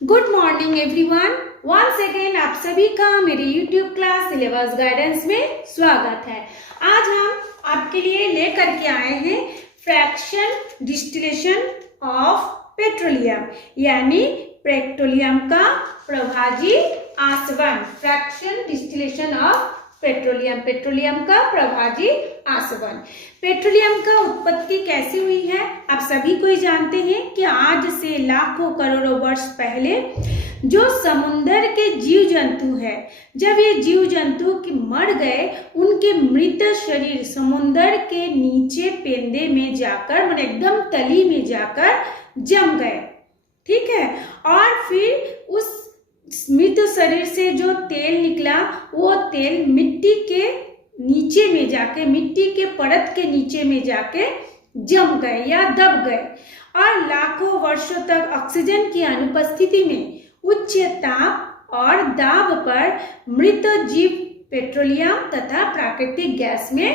Good morning everyone. Once again आप सभी का मेरे YouTube क्लास सिलेबस गाइडेंस में स्वागत है। आज हम आपके लिए लेकर के आए हैं फ्रैक्शन डिस्टिलेशन ऑफ पेट्रोलियम, यानी पेट्रोलियम का प्रभाजी आसवन। Fraction distillation of petroleum, petroleum का प्रभाजी आसवन। पेट्रोलियम का उत्पत्ति कैसे हुई है आप सभी को ही जानते हैं कि आज से लाखों करोड़ों वर्ष पहले जो समुद्र के जीव जंतु है, जब ये जीव जंतु की मर गए, उनके मृत शरीर समुद्र के नीचे पेंदे में जाकर, मतलब एकदम तली में जाकर जम गए। ठीक है, और फिर उस मृत शरीर से जो तेल निकला, वो तेल मिट्टी के नीचे में जाके, मिट्टी के परत के नीचे में जाके जम गए या दब गए, और लाखों वर्षों तक ऑक्सीजन की अनुपस्थिति में उच्च ताप और दाब पर मृत जीव पेट्रोलियम तथा प्राकृतिक गैस में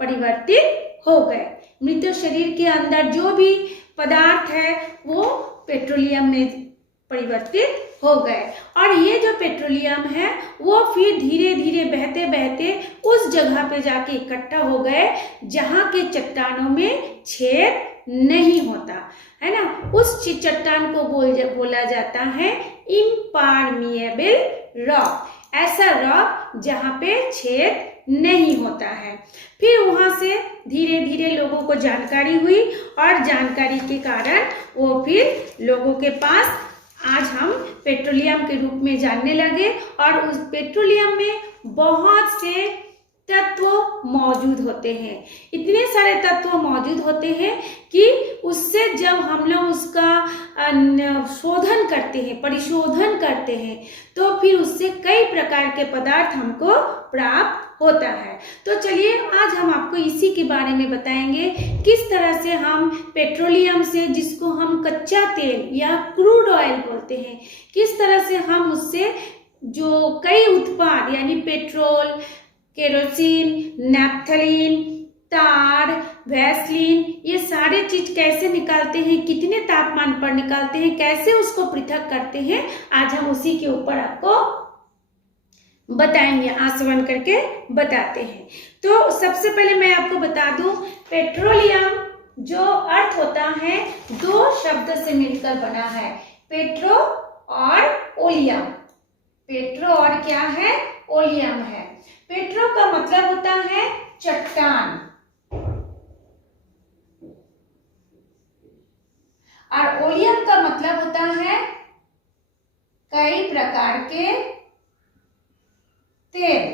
परिवर्तित हो गए। मृत शरीर के अंदर जो भी पदार्थ है वो पेट्रोलियम में परिवर्तित हो गए, और ये जो पेट्रोलियम है वो फिर धीरे धीरे बहते बहते उस जगह पे जाके इकट्ठा हो गए जहाँ के चट्टानों में छेद नहीं होता है ना। उस चट्टान को बोला जाता है इम्परमिएबल रॉक, ऐसा रॉक जहाँ पे छेद नहीं होता है। फिर वहां से धीरे धीरे लोगों को जानकारी हुई, और जानकारी के कारण वो फिर लोगों के पास आज हम पेट्रोलियम के रूप में जानने लगे, और उस पेट्रोलियम में बहुत से तत्व मौजूद होते हैं। इतने सारे तत्व मौजूद होते हैं कि उससे जब हम लोग उसका शोधन करते हैं, परिशोधन करते हैं, तो फिर उससे कई प्रकार के पदार्थ हमको प्राप्त होता है। तो चलिए आज हम आपको इसी के बारे में बताएंगे, किस तरह से हम पेट्रोलियम से, जिसको हम कच्चा तेल या क्रूड ऑयल बोलते हैं, किस तरह से हम उससे जो कई उत्पाद यानी पेट्रोल, केरोसिन, नैप्थलीन, तार, वैसलीन, ये सारे चीज कैसे निकालते हैं, कितने तापमान पर निकालते हैं, कैसे उसको पृथक करते हैं, आज हम उसी के ऊपर आपको बताएंगे, आसवन करके बताते हैं। तो सबसे पहले मैं आपको बता दूं, पेट्रोलियम जो अर्थ होता है दो शब्द से मिलकर बना है, पेट्रो और ओलियम। पेट्रो और क्या है, ओलियम है। पेट्रो का मतलब होता है चट्टान, और ओलियम का मतलब होता है कई प्रकार के तेल।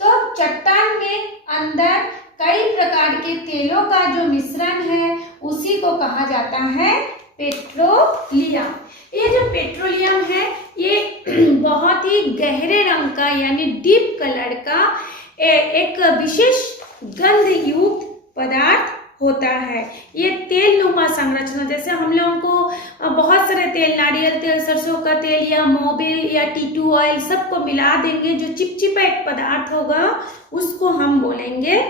तो चट्टान में अंदर कई प्रकार के तेलों का जो मिश्रण है उसी को कहा जाता है पेट्रोलियम। ये जो पेट्रोलियम है ये बहुत ही गहरे रंग का यानी डीप कलर का एक विशेष गंध युक्त पदार्थ होता है। ये तेल नुमा संरचना, जैसे हम लोगों को बहुत सारे तेल, नारियल तेल, सरसों का तेल या मोबिल या टी2 ऑयल, सबको मिला देंगे, जो चिपचिपा एक पदार्थ होगा उसको हम बोलेंगे,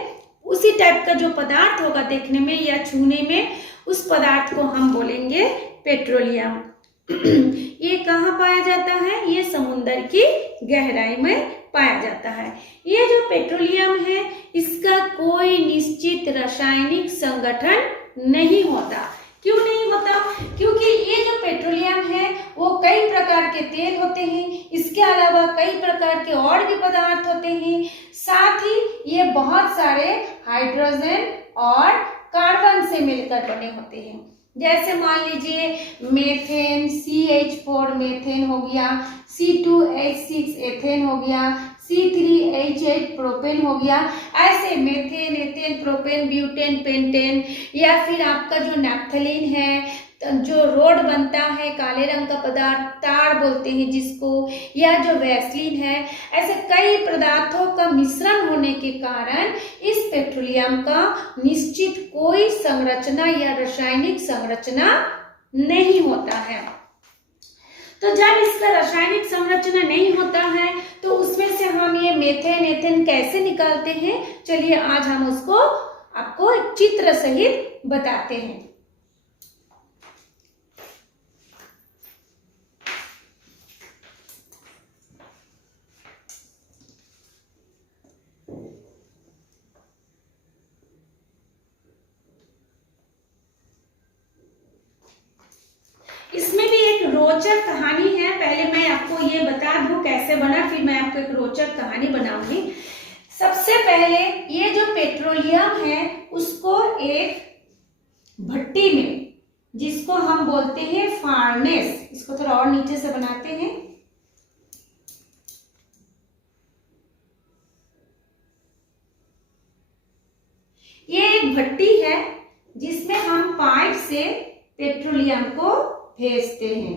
उसी टाइप का जो पदार्थ होगा देखने में या छूने में, उस पदार्थ को हम बोलेंगे पेट्रोलियम। ये कहाँ पाया जाता है, ये समुद्र की गहराई में पाया जाता है। ये जो पेट्रोलियम है इसका कोई निश्चित रासायनिक संगठन नहीं होता। क्यों नहीं होता? क्योंकि ये जो पेट्रोलियम है वो कई प्रकार के तेल होते हैं, इसके अलावा कई प्रकार के और भी पदार्थ होते हैं, साथ ही ये बहुत सारे हाइड्रोजन और कार्बन से मिलकर बने होते हैं। जैसे मान लीजिए मेथेन, CH4 मेथेन हो गया, C2H6 एथेन हो गया, C3H8 प्रोपेन हो गया। ऐसे methane, ethane, propane, butane, pentane, या फिर आपका जो नैप्थलीन है, जो रोड बनता है काले रंग का पदार्थ, तार बोलते हैं जिसको, या जो वैसलीन है, ऐसे कई पदार्थों का मिश्रण होने के कारण इस पेट्रोलियम का निश्चित कोई संरचना या रासायनिक संरचना नहीं होता है। तो जब इसका रासायनिक संरचना नहीं होता है तो उसमें से हम ये मेथेन, एथेन कैसे निकालते हैं, चलिए आज हम उसको आपको चित्र सहित बताते हैं। रोचक कहानी है। पहले मैं आपको ये बता दूं कैसे बना, फिर मैं आपको एक रोचक कहानी बनाऊंगी। सबसे पहले ये जो पेट्रोलियम है उसको एक भट्टी में, जिसको हम बोलते हैं फार्नेस, इसको थोड़ा और नीचे से बनाते हैं। ये एक भट्टी है जिसमें हम पाइप से पेट्रोलियम को भेजते हैं।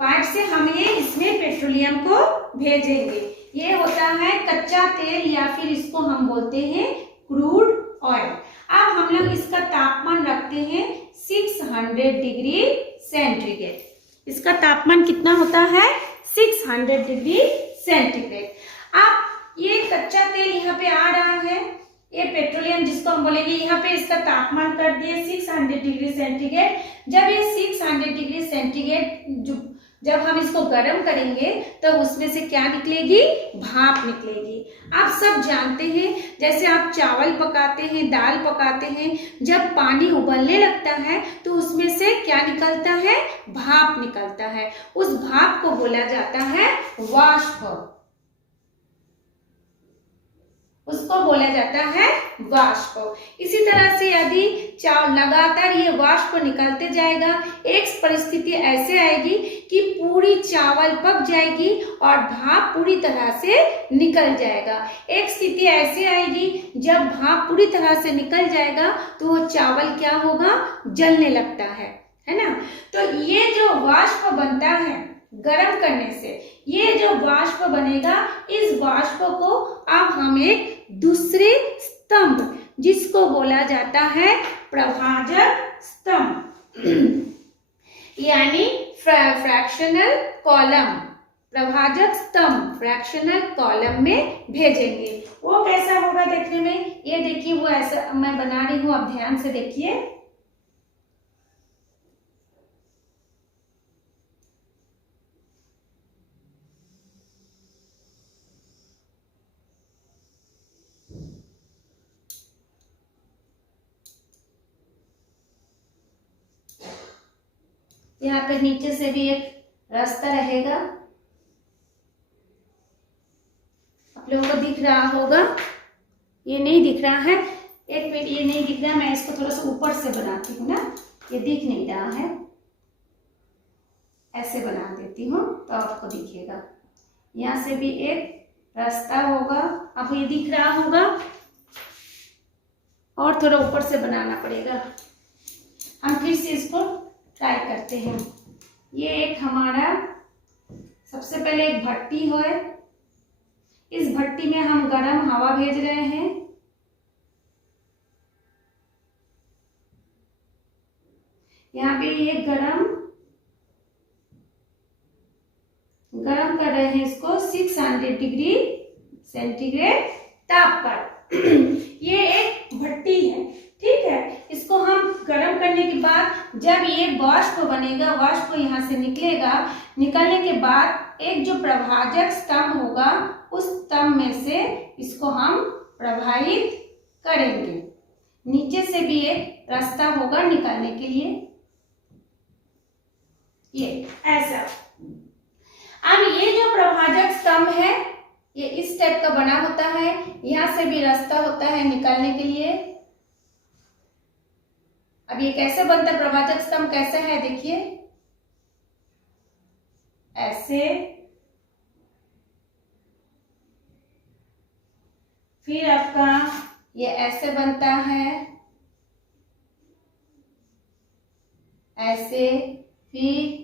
पाइप से हम ये इसमें पेट्रोलियम को भेजेंगे। ये होता है कच्चा तेल या फिर इसको हम बोलते हैं क्रूड ऑयल। अब हम लोग इसका तापमान रखते हैं 600 डिग्री सेंटीग्रेड। इसका तापमान कितना होता है? 600 डिग्री सेंटीग्रेड। अब ये कच्चा तेल यहाँ पे आ रहा है, ये पेट्रोलियम जिसको हम बोलेंगे, यहाँ पे इसका तापमान कर दिए 600 डिग्री सेंटीग्रेड। जब ये 600 डिग्री सेंटीग्रेड जब हम इसको गर्म करेंगे तो उसमें से क्या निकलेगी? भाप निकलेगी। आप सब जानते हैं, जैसे आप चावल पकाते हैं, दाल पकाते हैं, जब पानी उबलने लगता है तो उसमें से क्या निकलता है? भाप निकलता है। उस भाप को बोला जाता है वाष्प। उसको बोला जाता है वाष्प। इसी तरह से यदि लगातार ये वाष्प निकलते जाएगा, एक परिस्थिति ऐसे आएगी कि पूरी चावल पक जाएगी और भाप पूरी तरह से निकल जाएगा। एक स्थिति ऐसे आएगी जब भाप पूरी तरह से निकल जाएगा तो वो चावल क्या होगा? जलने लगता है ना। तो ये जो वाष्प बनता है गर्म करने से, ये जो वाष्प बनेगा, इस वाष्प को अब हम एक दूसरे स्तंभ, जिसको बोला जाता है प्रभाजक स्तंभ यानी फ्रैक्शनल कॉलम, प्रभाजक स्तंभ फ्रैक्शनल कॉलम में भेजेंगे। वो कैसा होगा देखने में? ये देखिए, वो ऐसा मैं बना रही हूं, आप ध्यान से देखिए। यहाँ पे नीचे से भी एक रास्ता रहेगा, आप लोगों को दिख रहा होगा। ये नहीं दिख रहा है, एक मिनट, ये नहीं दिख रहा, मैं इसको थोड़ा सा ऊपर से बनाती हूँ ना, ये दिख नहीं रहा है, ऐसे बना देती हूँ तो आपको दिखेगा। यहाँ से भी एक रास्ता होगा, आपको ये दिख रहा होगा, और थोड़ा ऊपर से बनाना पड़ेगा। हम फिर से इसको ट्राई करते हैं। ये एक हमारा सबसे पहले एक भट्टी है, इस भट्टी में हम गर्म हवा भेज रहे हैं। यहाँ पे ये गरम कर रहे हैं इसको 600 डिग्री सेंटीग्रेड ताप पर। ये एक भट्टी है, ठीक है। इसको हम गर्म करने के बाद जब ये वाष्प बनेगा, वाष्प यहाँ से निकलेगा, निकलने के बाद एक जो प्रभाजक स्तंभ होगा, उस स्तंभ में से इसको हम प्रवाहित करेंगे। नीचे से भी एक रास्ता होगा निकालने के लिए, ये ऐसा। अब ये जो प्रभाजक स्तंभ है ये इस टाइप का बना होता है, यहाँ से भी रास्ता होता है निकालने के लिए। अब ये कैसे बनता है? प्रभाजक स्तंभ कैसा है देखिए, ऐसे, फिर आपका ये ऐसे बनता है, ऐसे, फिर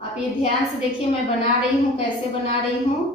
आप ये ध्यान से देखिए, मैं बना रही हूँ, कैसे बना रही हूँ।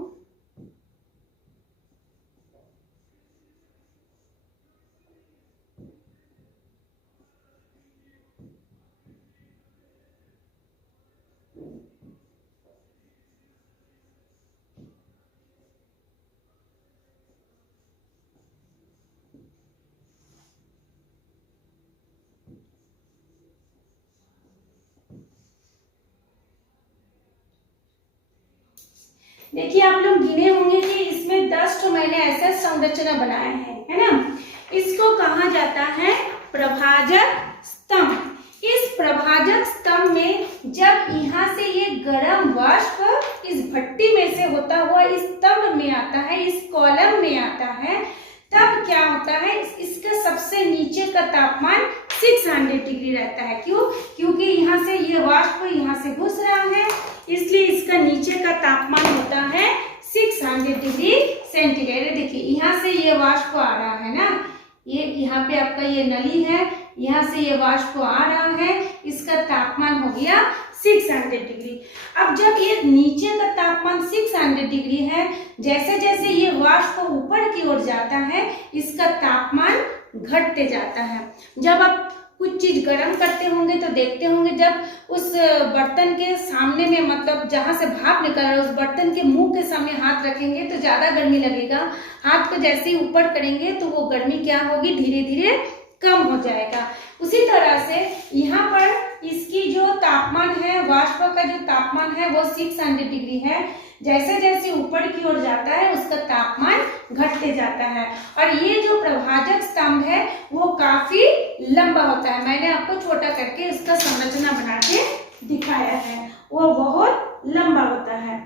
देखिए आप लोग गिने होंगे कि इसमें 10 तो मैंने ऐसा संरचना बनाए हैं, है ना। इसको कहा जाता है प्रभाजक स्तंभ। इस प्रभाजक स्तंभ में जब यहाँ से ये गर्म वाष्प इस भट्टी में से होता हुआ इस स्तंभ में आता है, इस कॉलम में आता है, तब क्या होता है, इसका सबसे नीचे का तापमान 600 डिग्री रहता है। क्यों? क्योंकि यहाँ से ये वाष्प यहाँ से घुस रहा है, इसलिए इसका नीचे का तापमान होता है 600 डिग्री सेंटीग्रेड। देखिए यहाँ से ये वाष्प आ रहा है ना, ये यहाँ पे आपका ये नली है, यहाँ से ये वाष्प आ रहा है, इसका तापमान हो गया 600 डिग्री। अब जब ये नीचे का तापमान 600 डिग्री है, जैसे जैसे ये वाष्प ऊपर की ओर जाता है, इसका तापमान घटते जाता है। जब आप कुछ चीज गर्म करते होंगे तो देखते होंगे, जब उस बर्तन के सामने में, मतलब जहां से भाप निकल रहा है, उस बर्तन के मुंह के सामने हाथ रखेंगे तो ज्यादा गर्मी लगेगा। हाथ को जैसे ही ऊपर करेंगे तो वो गर्मी क्या होगी, धीरे धीरे कम हो जाएगा। उसी तरह से यहाँ पर इसकी जो तापमान है, वाष्प का जो तापमान है वो 600 डिग्री है। जैसे जैसे ऊपर की ओर जाता है उसका तापमान घटते जाता है। और ये जो प्रभाजक स्तंभ है वो काफी लंबा होता है। मैंने आपको छोटा करके इसका संरचना बना के दिखाया है, वो बहुत लंबा होता है।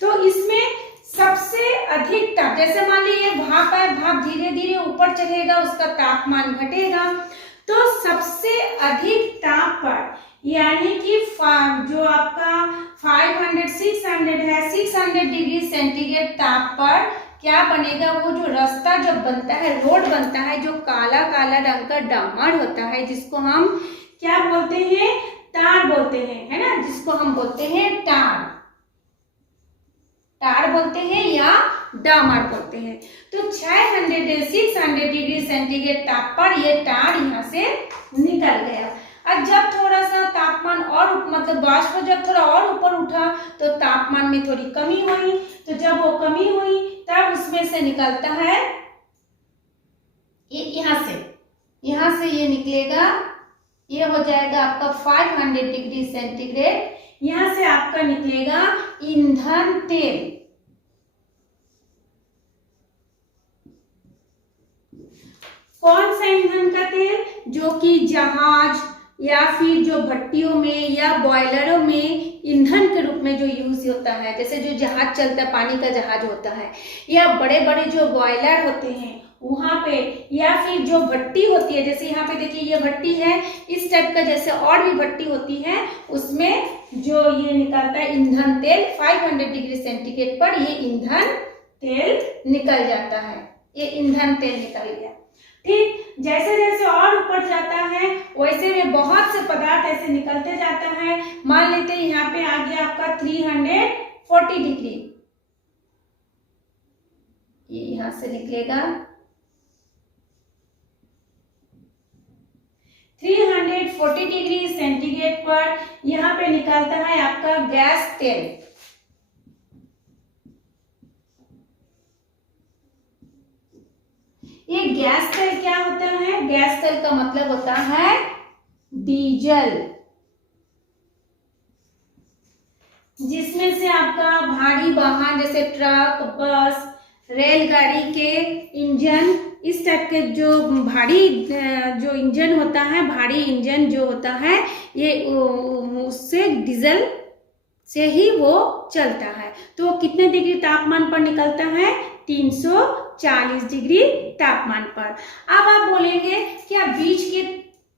तो इसमें सबसे अधिक ताप, जैसे मान लीजिए भाप है, भाप धीरे धीरे ऊपर चढ़ेगा, उसका तापमान घटेगा। तो सबसे अधिक ताप पर, यानी कि जो आपका 600 है, 600 डिग्री सेंटीग्रेड ताप पर क्या बनेगा, वो जो रास्ता जब बनता है, रोड बनता है, जो काला काला रंग का डामर होता है, जिसको हम क्या बोलते हैं, टार बोलते हैं, है ना, जिसको हम बोलते हैं टार, टार बोलते हैं या डामर बोलते हैं। तो 600 डिग्री सेंटीग्रेड ताप पर ये टार यहाँ से निकल गया। और जब थोड़ा सा तापमान और, मतलब वाष्प जब थोड़ा और ऊपर उठा तो तापमान में थोड़ी कमी हुई। तो जब वो कमी हुई तब उसमें से निकलता है यहाँ से ये निकलेगा, ये हो जाएगा आपका 500 डिग्री सेंटीग्रेड। यहाँ से आपका निकलेगा ईंधन तेल। कौन सा ईंधन का तेल? जो कि जहाज या फिर जो भट्टियों में या बॉयलरों में ईंधन के रूप में जो यूज होता है, जैसे जो जहाज चलता है, पानी का जहाज होता है, या बड़े बड़े जो बॉयलर होते हैं वहां पे, या फिर जो भट्टी होती है, जैसे यहाँ पे देखिए ये भट्टी है, इस टाइप का जैसे और भी भट्टी होती है, उसमें जो ये निकलता है ईंधन तेल, 500 डिग्री सेंटीग्रेड पर ये ईंधन तेल निकल जाता है, ये ईंधन तेल निकल गया। ठीक, जैसे जैसे और ऊपर जाता है वैसे में बहुत से पदार्थ ऐसे निकलते जाता है। मान लेते हैं यहाँ पे आ गया आपका 340 डिग्री, ये यहाँ से निकलेगा 340 डिग्री सेंटीग्रेड पर, यहाँ पे निकलता है आपका गैस तेल। ये गैस तेल क्या होता है? गैस तेल का मतलब होता है डीजल, जिसमें से आपका भारी वाहन जैसे ट्रक, बस, रेलगाड़ी के इंजन, इस टाइप के जो भारी जो इंजन होता है, भारी इंजन जो होता है, ये उससे डीजल से ही वो चलता है। तो कितने डिग्री तापमान पर निकलता है? 340 डिग्री तापमान पर। अब आप बोलेंगे क्या बीच के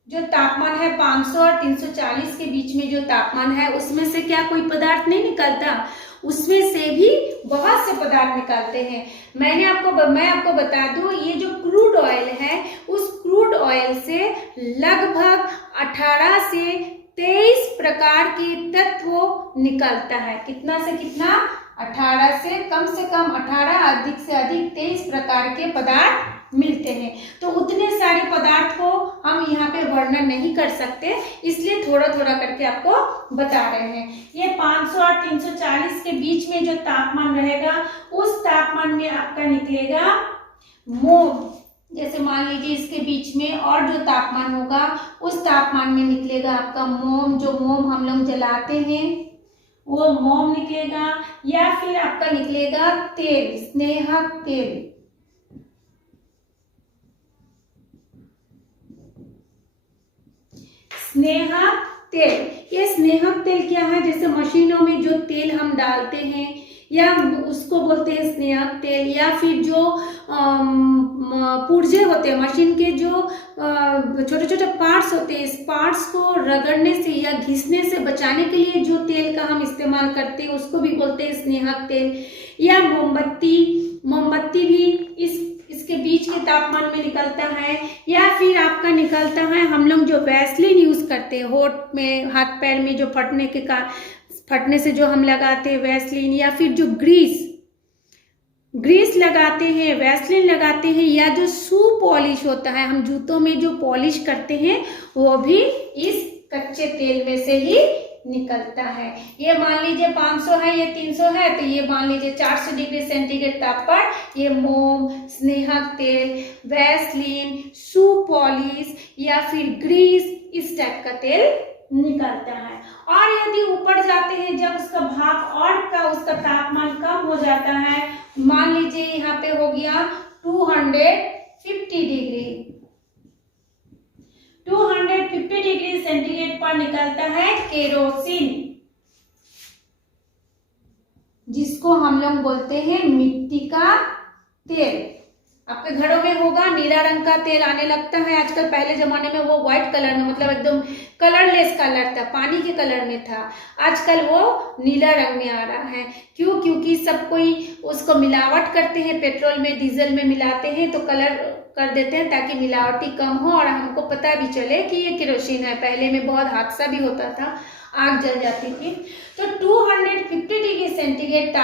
जो तापमान है 500 और 340 के बीच में जो तापमान है उसमें से क्या कोई पदार्थ नहीं निकलता? उसमें से भी बहुत से पदार्थ निकलते हैं। मैं आपको बता दूं, ये जो क्रूड ऑयल है, उस क्रूड ऑयल से लगभग 18 से 23 प्रकार के तत्व निकलता है। कितना से कितना? 18 से कम 18, अधिक से अधिक 23 प्रकार के पदार्थ मिलते हैं। तो उतने सारे पदार्थ को हम यहाँ पे वर्णन नहीं कर सकते, इसलिए थोड़ा थोड़ा करके आपको बता रहे हैं। ये 500 और 340 के बीच में जो तापमान रहेगा, उस तापमान में आपका निकलेगा मोम। जैसे मान लीजिए इसके बीच में और जो तापमान होगा, उस तापमान में निकलेगा आपका मोम। जो मोम हम लोग जलाते हैं वो मोम निकलेगा, या फिर आपका निकलेगा तेल, स्नेहक तेल। स्नेहक तेल, ये स्नेहक तेल क्या है? जैसे मशीनों में जो तेल हम डालते हैं या उसको बोलते हैं स्नेहक तेल, या फिर जो पुर्जे होते हैं मशीन के, जो छोटे छोटे पार्ट्स होते हैं, इस पार्ट्स को रगड़ने से या घिसने से बचाने के लिए जो तेल का हम इस्तेमाल करते हैं उसको भी बोलते हैं स्नेहक तेल। या मोमबत्ती भी इसके बीच के तापमान में निकलता है। या फिर आपका निकलता है, हम लोग जो वैसलीन यूज करते हैं होठ में, हाथ पैर में जो फटने से जो हम लगाते हैं वैसलीन, या फिर जो ग्रीस लगाते हैं, वैसलीन लगाते हैं, या जो शू पॉलिश होता है, हम जूतों में जो पॉलिश करते हैं वो भी इस कच्चे तेल में से ही निकलता है। ये मान लीजिए 500 है, ये 300 है, तो ये मान लीजिए 400 डिग्री सेंटीग्रेड ताप पर ये मोम, स्नेहक तेल, वैसलीन, शू पॉलिश या फिर ग्रीस, इस टाइप का तेल निकलता है। और यदि ऊपर जाते हैं, जब उसका भाप और का उसका तापमान कम हो जाता है, मान लीजिए यहाँ पे हो गया 250 डिग्री, 250 डिग्री सेंटीग्रेड पर निकलता है केरोसिन, जिसको हम लोग बोलते हैं मिट्टी का तेल। आपके घरों में होगा नीला रंग का तेल आने लगता है आजकल, पहले जमाने में वो व्हाइट कलर में, मतलब एकदम कलरलेस कलर था, पानी के कलर में था, आजकल वो नीला रंग में आ रहा है। क्यों? क्योंकि सब कोई उसको मिलावट करते हैं, पेट्रोल में, डीजल में मिलाते हैं तो कलर कर देते हैं ताकि मिलावटी कम हो और हमको पता भी चले कि ये केरोसिन है। पहले में बहुत हादसा भी होता था, आग जल जाती थी। तो 250 डिग्री सेंटीग्रेड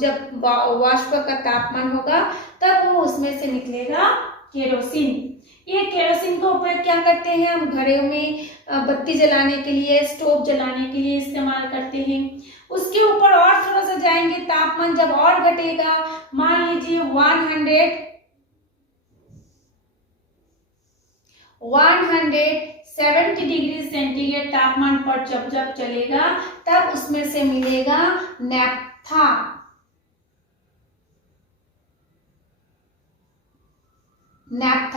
जब वाष्प का तापमान होगा तब वो उसमें से निकलेगा केरोसिन। ये केरोसिन का उपयोग क्या करते हैं? हम घरों में बत्ती जलाने के लिए, स्टोव जलाने के लिए इस्तेमाल करते हैं। उसके ऊपर और थोड़ा सा जाएंगे, तापमान जब और घटेगा, मान लीजिए 170 डिग्री सेंटीग्रेड तापमान पर जब चलेगा तब उसमें से मिलेगा नैप्था।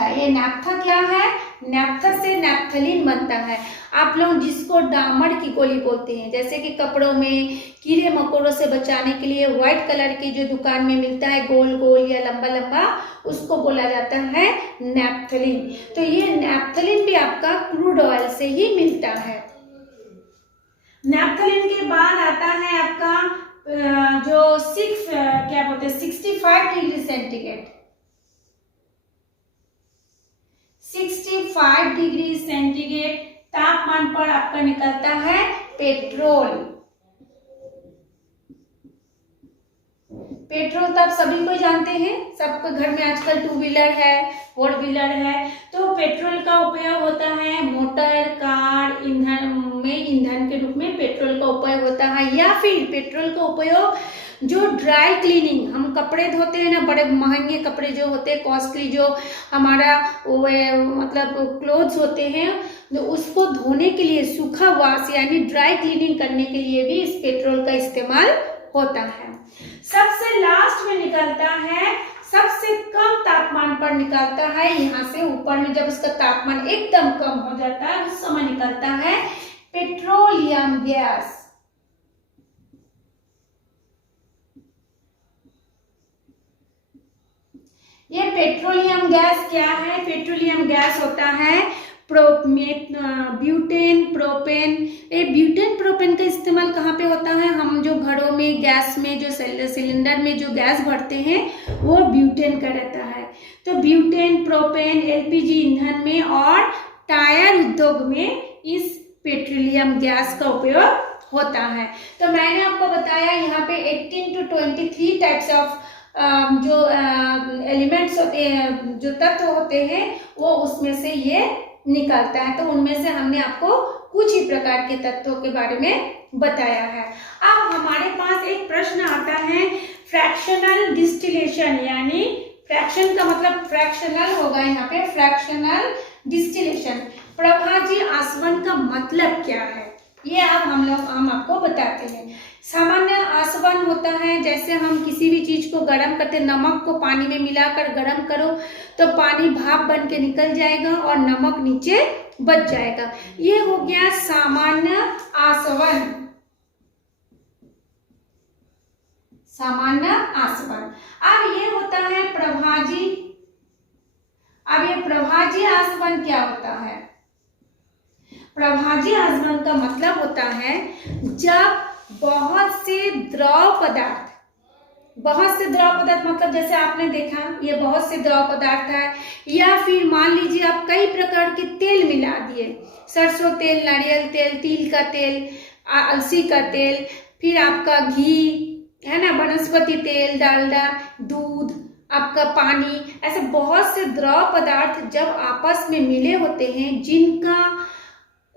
ये नैप्था क्या है? नैप्था से नैप्थलीन बनता है। आप लोग जिसको डामर की गोली बोलते हैं, जैसे कि कपड़ों में कीड़े मकोड़ों से बचाने के लिए व्हाइट कलर की जो दुकान में मिलता है, गोल गोल या लंबा लंबा, उसको बोला जाता है नैप्थलीन। तो ये नैप्थलीन भी आपका क्रूड ऑयल से ही मिलता है। नैप्थलीन के बाद आता है आपका जो 65 डिग्री सेंटीग्रेड, 65 डिग्री सेंटीग्रेड तापमान पर आपका निकलता है पेट्रोल। पेट्रोल तो आप सभी को जानते हैं, सबके घर में आजकल 2 व्हीलर है, 4 व्हीलर है। तो पेट्रोल का उपयोग होता है मोटर, कार, ईंधन के रूप में पेट्रोल का उपयोग होता है। या फिर पेट्रोल का उपयोग जो ड्राई क्लीनिंग, हम कपड़े धोते हैं ना, बड़े महंगे कपड़े जो होते हैं, कॉस्टली, जो हमारा मतलब क्लोथ्स होते हैं, तो उसको धोने के लिए, सूखा वॉश यानी ड्राई क्लीनिंग करने के लिए भी इस पेट्रोल का इस्तेमाल होता है। सबसे लास्ट में निकलता है, सबसे कम तापमान पर निकलता है, यहाँ से ऊपर में जब उसका तापमान एकदम कम हो जाता है उस समय निकलता है पेट्रोलियम गैस। ये पेट्रोलियम गैस क्या है? पेट्रोलियम गैस होता है ब्यूटेन, प्रोपेन। ये ब्यूटेन प्रोपेन का इस्तेमाल कहाँ पे होता है? हम जो घरों में गैस में जो सिलेंडर में जो गैस भरते हैं वो ब्यूटेन का रहता है। तो ब्यूटेन, प्रोपेन, एलपीजी ईंधन में और टायर उद्योग में इस पेट्रोलियम गैस का उपयोग होता है। तो मैंने आपको बताया यहाँ पे 18 to 23 टाइप्स ऑफ जो एलिमेंट्स होते हैं, जो तत्व होते हैं, वो उसमें से ये निकलता है। तो उनमें से हमने आपको कुछ ही प्रकार के तत्वों के बारे में बताया है। अब हमारे पास एक प्रश्न आता है, फ्रैक्शनल डिस्टिलेशन, यानी फ्रैक्शन का मतलब फ्रैक्शनल होगा यहाँ पे, फ्रैक्शनल डिस्टिलेशन। प्रभा जी, आसवन का मतलब क्या है? ये अब हम आपको बताते हैं। सामान्य आसवन होता है, जैसे हम किसी भी चीज को गर्म करते, नमक को पानी में मिलाकर गर्म करो तो पानी भाप बन के निकल जाएगा और नमक नीचे बच जाएगा। ये हो गया सामान्य आसवन, सामान्य आसवन। अब ये होता है प्रभाजी। अब ये प्रभाजी आसवन क्या होता है? प्रभाजी आसवन का मतलब होता है जब बहुत से द्रव पदार्थ, बहुत से द्रव पदार्थ मतलब जैसे आपने देखा ये बहुत से द्रव पदार्थ है, या फिर मान लीजिए आप कई प्रकार के तेल मिला दिए, सरसों तेल, नारियल तेल, तिल का तेल, अलसी का तेल, फिर आपका घी है ना, वनस्पति तेल, डालडा, दूध, आपका पानी, ऐसे बहुत से द्रव पदार्थ जब आपस में मिले होते हैं जिनका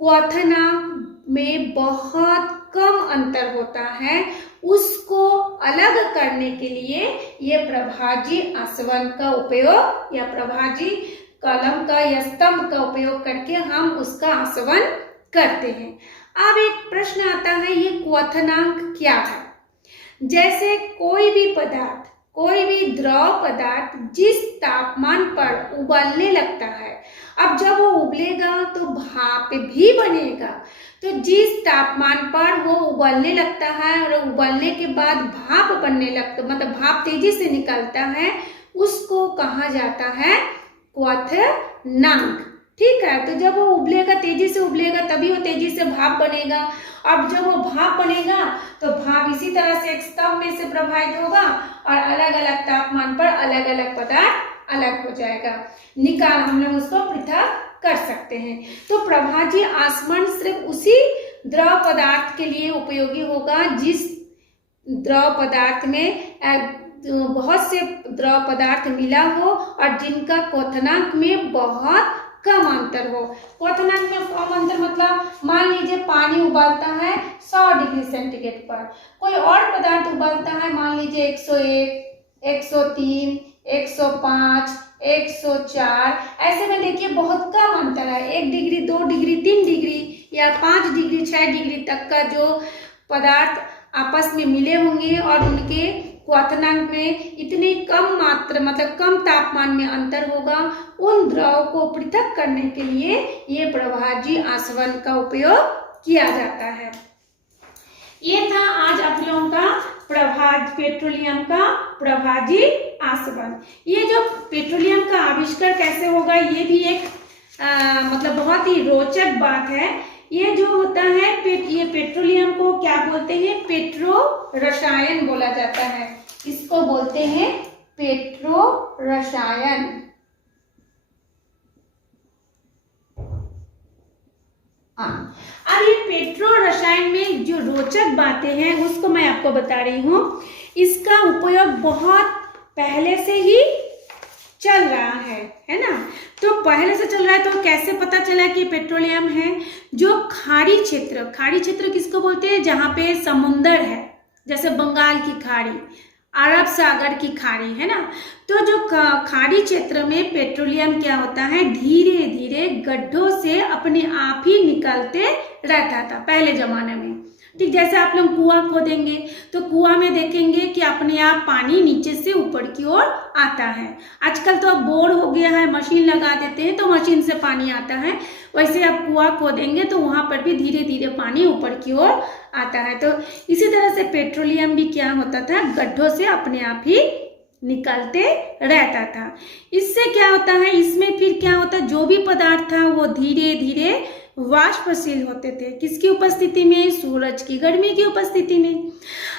क्वथनांक में बहुत कम अंतर होता है, उसको अलग करने के लिए ये प्रभाजी आसवन का उपयोग या प्रभाजी कलम का या स्तंभ का उपयोग करके हम उसका आसवन करते हैं। अब एक प्रश्न आता है, ये क्वथनांक क्या है? जैसे कोई भी पदार्थ, कोई भी द्रव पदार्थ जिस तापमान पर उबलने लगता है, अब जब वो उबलेगा तो भाप भी बनेगा, तो जिस तापमान पर वो उबलने लगता है और उबलने के बाद भाप बनने लगता, मतलब भाप तेजी से निकलता है, उसको कहा जाता है क्वथनांक। ठीक है, तो जब वो उबलेगा, तेजी से उबलेगा, तभी वो तेजी से भाप बनेगा। अब जब वो भाप बनेगा तो भाप इसी तरह से एक स्तंभ में से प्रवाहित होगा और अलग अलग तापमान पर अलग अलग पदार्थ अलग हो जाएगा, निकाल हम लोग उसको पृथक कर सकते हैं। तो प्रभाजी आसवन सिर्फ उसी द्रव पदार्थ के लिए उपयोगी होगा जिस द्रव पदार्थ में बहुत से द्रव पदार्थ मिला हो और जिनका क्वथनांक में बहुत कम अंतर हो। क्वथनांक में कम अंतर मतलब मान लीजिए पानी उबालता है 100 डिग्री सेंटीग्रेड पर, कोई और पदार्थ उबालता है मान लीजिए 101, 103, 105, 104, ऐसे में देखिए बहुत कम अंतर है, 1 डिग्री, 2 डिग्री, 3 डिग्री या 5 डिग्री, 6 डिग्री तक का जो पदार्थ आपस में मिले होंगे और उनके क्वथनांक में इतनी कम मात्रा मतलब कम तापमान में अंतर होगा, उन द्रव को पृथक करने के लिए ये प्रभाजी आसवन का उपयोग किया जाता है। ये था आज आप लोगों का पेट्रोलियम का प्रभाजी आसवन। ये जो पेट्रोलियम का आविष्कार कैसे होगा ये भी एक मतलब बहुत ही रोचक बात है। ये जो होता है ये पेट्रोलियम को क्या बोलते हैं? पेट्रो रसायन बोला जाता है, इसको बोलते हैं पेट्रो रसायन। हाँ, अब ये पेट्रो रसायन में जो रोचक बातें हैं उसको मैं आपको बता रही हूँ। इसका उपयोग बहुत पहले से ही चल रहा है ना? तो पहले से चल रहा है तो कैसे पता चला कि पेट्रोलियम है? जो खाड़ी क्षेत्र किसको बोलते हैं? जहाँ पे समुंदर है, जैसे बंगाल की खाड़ी, अरब सागर की खाड़ी है ना, तो जो खाड़ी क्षेत्र में पेट्रोलियम क्या होता है, धीरे धीरे गड्ढों से अपने आप ही निकलते रहता था पहले जमाने में। ठीक, जैसे आप लोग कुआं खोदेंगे तो कुआं में देखेंगे कि अपने आप पानी नीचे से ऊपर की ओर आता है। आजकल तो अब बोर हो गया है, मशीन लगा देते हैं तो मशीन से पानी आता है, वैसे आप कुआं खोदेंगे तो वहां पर भी धीरे धीरे पानी ऊपर की ओर आता है। तो इसी तरह से पेट्रोलियम भी क्या होता था, गड्ढों से अपने आप ही निकलते रहता था। इससे क्या होता है, इसमें फिर क्या होता है, जो भी पदार्थ था वो धीरे धीरे वाष्पशील होते थे। किसकी उपस्थिति में? सूरज की गर्मी की उपस्थिति में।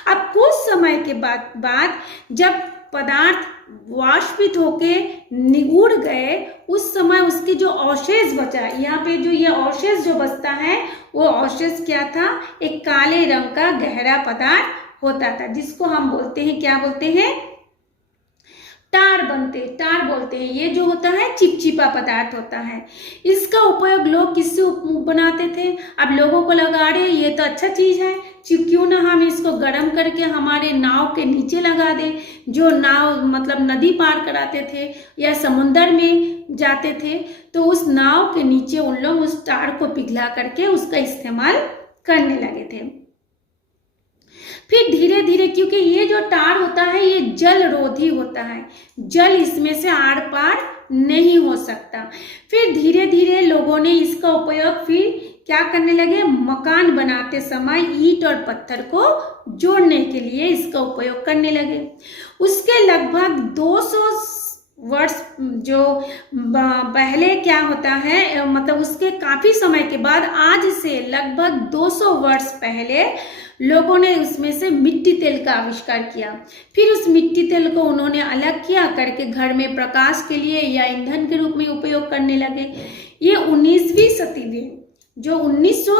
अब कुछ समय के बाद जब पदार्थ वाष्पित होके निगुड़ गए, उस समय उसकी जो अवशेष बचा, यहाँ पे जो ये अवशेष जो बचता है वो अवशेष क्या था? एक काले रंग का गहरा पदार्थ होता था, जिसको हम बोलते हैं, क्या बोलते हैं? टार बोलते हैं। ये जो होता है चिपचिपा पदार्थ होता है। इसका उपयोग लोग किससे बनाते थे? अब लोगों को लगा रहे ये तो अच्छा चीज है, क्यों ना हम इसको गर्म करके हमारे नाव के नीचे लगा दें। जो नाव मतलब नदी पार कराते थे या समुंदर में जाते थे तो उस नाव के नीचे उन लोग उस टार को पिघला करके उसका इस्तेमाल करने लगे थे। फिर धीरे धीरे, क्योंकि ये जो टार होता है ये जल रोधी होता है, जल इसमें से आर पार नहीं हो सकता। फिर धीरे धीरे लोगों ने इसका उपयोग फिर क्या करने लगे, मकान बनाते समय ईंट और पत्थर को जोड़ने के लिए इसका उपयोग करने लगे। उसके लगभग 200 वर्ष जो पहले क्या होता है, मतलब उसके काफी समय के बाद, आज से लगभग 200 वर्ष पहले लोगों ने उसमें से मिट्टी तेल का आविष्कार किया। फिर उस मिट्टी तेल को उन्होंने अलग किया करके घर में प्रकाश के लिए या ईंधन के रूप में उपयोग करने लगे। ये 19वीं शताब्दी, जो 1900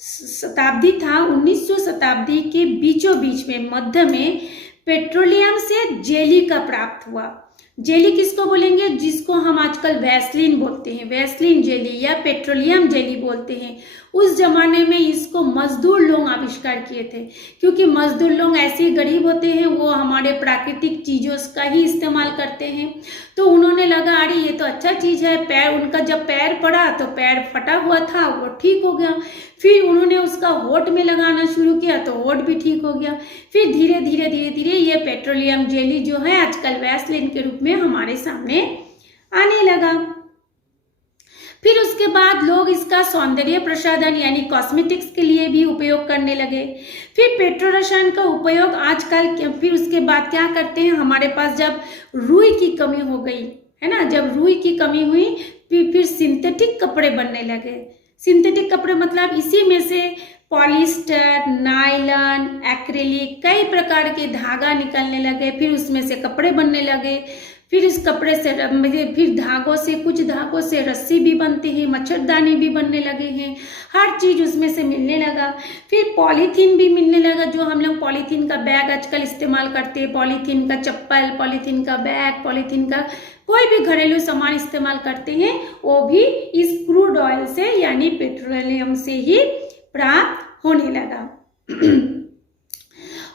शताब्दी था, 1900 शताब्दी के बीचों बीच में मध्य में पेट्रोलियम से जेली का प्राप्त हुआ। जेली किसको बोलेंगे, जिसको हम आजकल वैसलीन बोलते हैं, वैसलीन जेली या पेट्रोलियम जेली बोलते हैं। उस जमाने में इसको मजदूर लोग आविष्कार किए थे, क्योंकि मजदूर लोग ऐसे गरीब होते हैं, वो हमारे प्राकृतिक चीज़ों का ही इस्तेमाल करते हैं। तो उन्होंने लगा अरे ये तो अच्छा चीज़ है, पैर उनका जब पैर पड़ा तो पैर फटा हुआ था, वो ठीक हो गया। फिर उन्होंने उसका होठ में लगाना शुरू किया तो होठ भी ठीक हो गया। फिर धीरे धीरे धीरे धीरे ये पेट्रोलियम जेली जो है आजकल वैसलीन के रूप में हमारे सामने आने लगा। फिर उसके बाद लोग इसका सौंदर्य प्रसाधन यानी कॉस्मेटिक्स के लिए भी उपयोग करने लगे। फिर पेट्रो रसायन का उपयोग आजकल, फिर उसके बाद क्या करते हैं, हमारे पास जब रुई की कमी हो गई है ना, जब रुई की कमी हुई फिर सिंथेटिक कपड़े बनने लगे। सिंथेटिक कपड़े मतलब इसी में से पॉलिस्टर, नायलॉन, एक्रिलिक, कई प्रकार के धागा निकलने लगे। फिर उसमें से कपड़े बनने लगे। फिर इस कपड़े से फिर धागों से, कुछ धागों से रस्सी भी बनती है, मच्छरदानी भी बनने लगे हैं, हर चीज़ उसमें से मिलने लगा। फिर पॉलीथीन भी मिलने लगा, जो हम लोग पॉलीथीन का बैग आजकल इस्तेमाल करते हैं, पॉलीथीन का चप्पल, पॉलीथीन का बैग, पॉलीथीन का कोई भी घरेलू सामान इस्तेमाल करते हैं, वो भी इस क्रूड ऑयल से यानी पेट्रोलियम से ही प्राप्त होने लगा।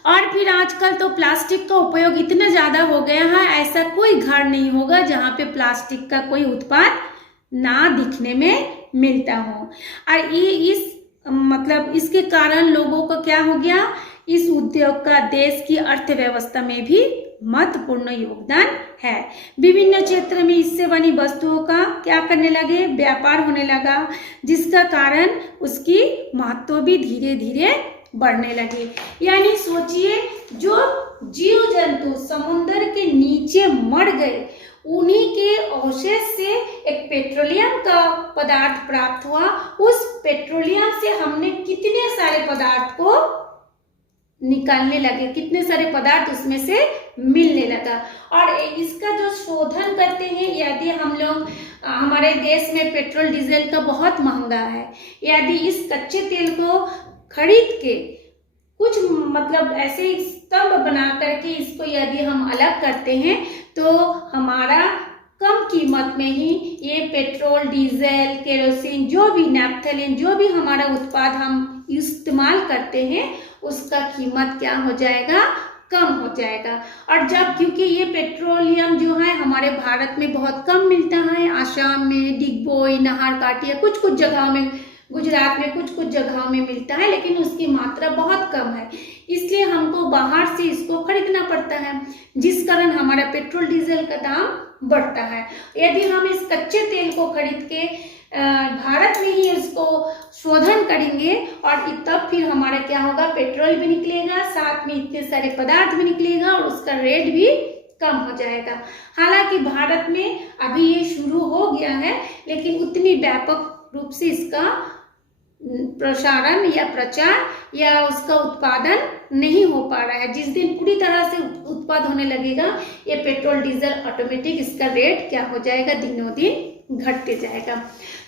और फिर आजकल तो प्लास्टिक का उपयोग इतना ज़्यादा हो गया है, ऐसा कोई घर नहीं होगा जहाँ पे प्लास्टिक का कोई उत्पाद ना दिखने में मिलता हो। और ये मतलब इसके कारण लोगों को क्या हो गया, इस उद्योग का देश की अर्थव्यवस्था में भी महत्वपूर्ण योगदान है। विभिन्न क्षेत्र में इससे बनी वस्तुओं का क्या करने लगे, व्यापार होने लगा, जिसका कारण उसकी महत्व भी धीरे धीरे बढ़ने लगे। यानी सोचिए, जो जीव जंतु समुद्र के नीचे मर गए, उन्हीं के अवशेष से एक पेट्रोलियम का पदार्थ प्राप्त हुआ। उस पेट्रोलियम से हमने कितने सारे पदार्थ को निकालने लगे, कितने सारे पदार्थ उसमें से मिलने लगा। और इसका जो शोधन करते हैं, यदि हम लोग, हमारे देश में पेट्रोल डीजल का बहुत महंगा है, यदि इस कच्चे तेल को खरीद के कुछ मतलब ऐसे स्तंभ बना करके इसको यदि हम अलग करते हैं, तो हमारा कम कीमत में ही ये पेट्रोल, डीजल, केरोसिन, जो भी नैफ्थलीन, जो भी हमारा उत्पाद हम इस्तेमाल करते हैं, उसका कीमत क्या हो जाएगा, कम हो जाएगा। और जब, क्योंकि ये पेट्रोलियम जो है हमारे भारत में बहुत कम मिलता है, आसाम में, डिगबोई, नाहरकाटिया, कुछ कुछ जगहों में, गुजरात में कुछ कुछ जगहों में मिलता है, लेकिन उसकी मात्रा बहुत कम है, इसलिए हमको बाहर से इसको खरीदना पड़ता है, जिस कारण हमारा पेट्रोल डीजल का दाम बढ़ता है। यदि हम इस कच्चे तेल को खरीद के भारत में ही इसको शोधन करेंगे, और तब फिर हमारा क्या होगा, पेट्रोल भी निकलेगा, साथ में इतने सारे पदार्थ भी निकलेगा, और उसका रेट भी कम हो जाएगा। हालांकि भारत में अभी ये शुरू हो गया है, लेकिन उतनी व्यापक रूप से इसका प्रसारण या प्रचार या उसका उत्पादन नहीं हो पा रहा है। जिस दिन पूरी तरह से उत्पाद होने लगेगा, ये पेट्रोल डीजल ऑटोमेटिक इसका रेट क्या हो जाएगा, दिनों दिन घटते जाएगा।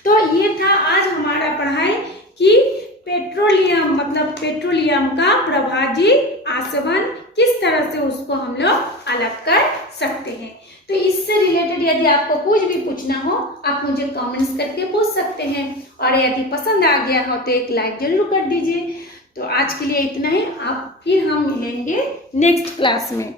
तो ये था आज हमारा पढ़ाई कि पेट्रोलियम मतलब पेट्रोलियम का प्रभाजी आसवन किस तरह से उसको हम लोग अलग कर सकते हैं। तो इससे रिलेटेड यदि आपको कुछ भी पूछना हो, आप मुझे कमेंट्स करके पूछ सकते हैं, और यदि पसंद आ गया हो तो एक लाइक जरूर कर दीजिए। तो आज के लिए इतना ही, आप फिर हम मिलेंगे नेक्स्ट क्लास में।